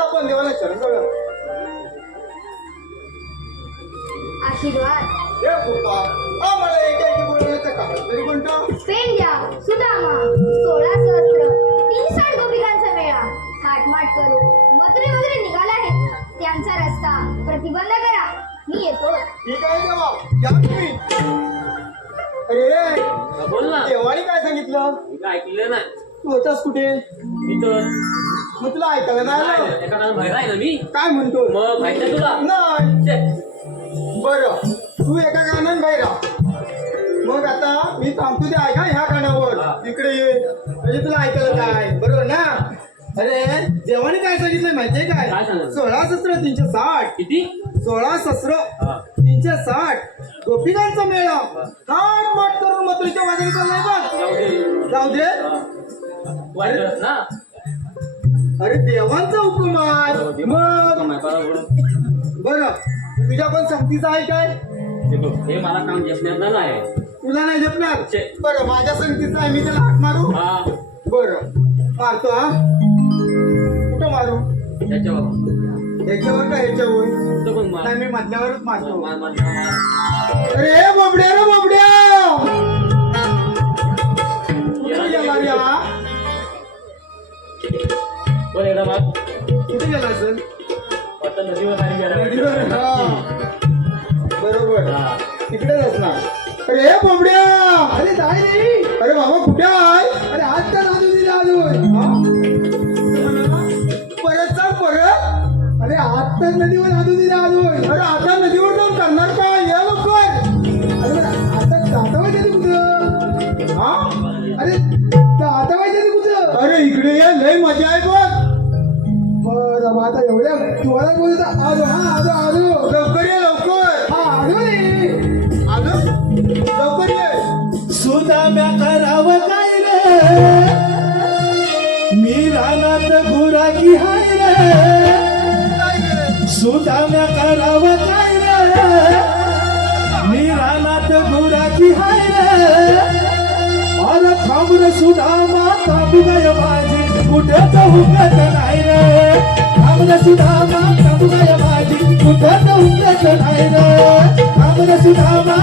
चल आपण देवाला चरण जाऊया आशीर्वाद. हे गोपा आम्हाला एका एकी बोलवण्याचं कारण तरी कोणतं? पेंड्या सुदामा सोळा सहस्त्र तीन त्यांचा रस्ता प्रतिबंध करा. मी येतो. ठीक आहे देवा अरे बोल ना. देवाने काय सांगितलं? ऐकलं ना तू होतास कुठे? इथं मग तुला ऐकायला नाही आलं? एका नावानं बाहेर आहे ना मी? काय म्हणतो मग माहीत तुला? नाही. छे, बरं. तू एका गाण्यान बाहेर मग आता मी सांगतो ते ऐका ह्या हा. गाण्यावर इकडे ये. म्हणजे तुला ऐकायला काय? बरोबर ना? अरे देवाने काय सांगितलं माहितीये काय? काय सांगितलं? सोळा शस्त्र तीनशे साठ. किती? सोळा शस्त्र हा. तीनशे साठ. गोपिकांचा मेळा. थाट माट करून मथुरीच्या वाजरी चाललाय बघ. जाऊ दे. जाऊ दे. हा. तू ऐकलंस ना? अरे देवांचा आहे हो. मग. बरं. बरं. तुझ्या पण संगतीचं आहे काय? हे मला काम झेपण्यात नाही तुला नाही झेपणार छे. बरं माझ्या संगतीचं आहे मी त्याला हात मारू? हा. बरं. मारतो हा? कुठं मारू? त्याच्यावर. ह्याच्यावर का ह्याच्यावर? कुठं पण मार. नाही मी मधल्यावरच मारतो. मार मार मार मार. अरे बोबड्या रे बोबड्या! मार कुठे गेला असेल? आता नदीवर गेला. नदीवर, हा. बरोबर. हा. तिकडेच असणार अरे बोबड्या! अरे जाय रे. अरे बाबा कुठे आहे? अरे आज तर नादू दिला अजून परत सांग परत? अरे आज तर नदीवर बरं मग आता एवढ्या जोरात बोलत आलो हा आलो आलो लवकर ये लवकर. हा आलो रे. आलो लवकर ये. सुदाम्या करावं काय रे? मी रानात गुराकी हाय रे. सुदाम्या करावं काय रे? मी रानात गुराकी हाय रे. अरे थांब रे सुदामा थांबू गय माझी कुठेच हुकत नाही रे? थांब रे सुदामा माझी कुठेच हुकत नाही रे. थांब रे. सुदामा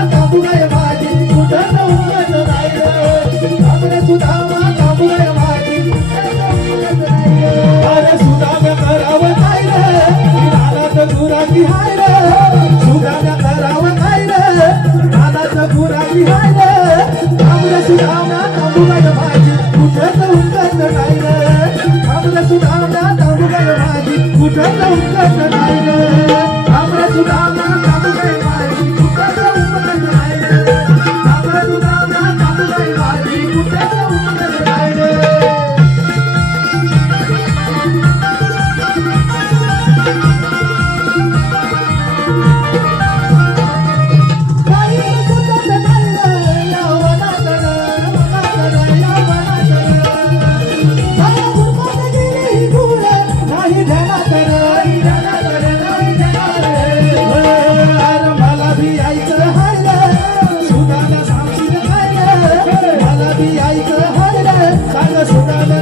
माझी कुठेच हुकत नाही माझी नाही रे. करावं काय रे. हाय रे. Cada um, यायचं हाय रे, सांग सुदाला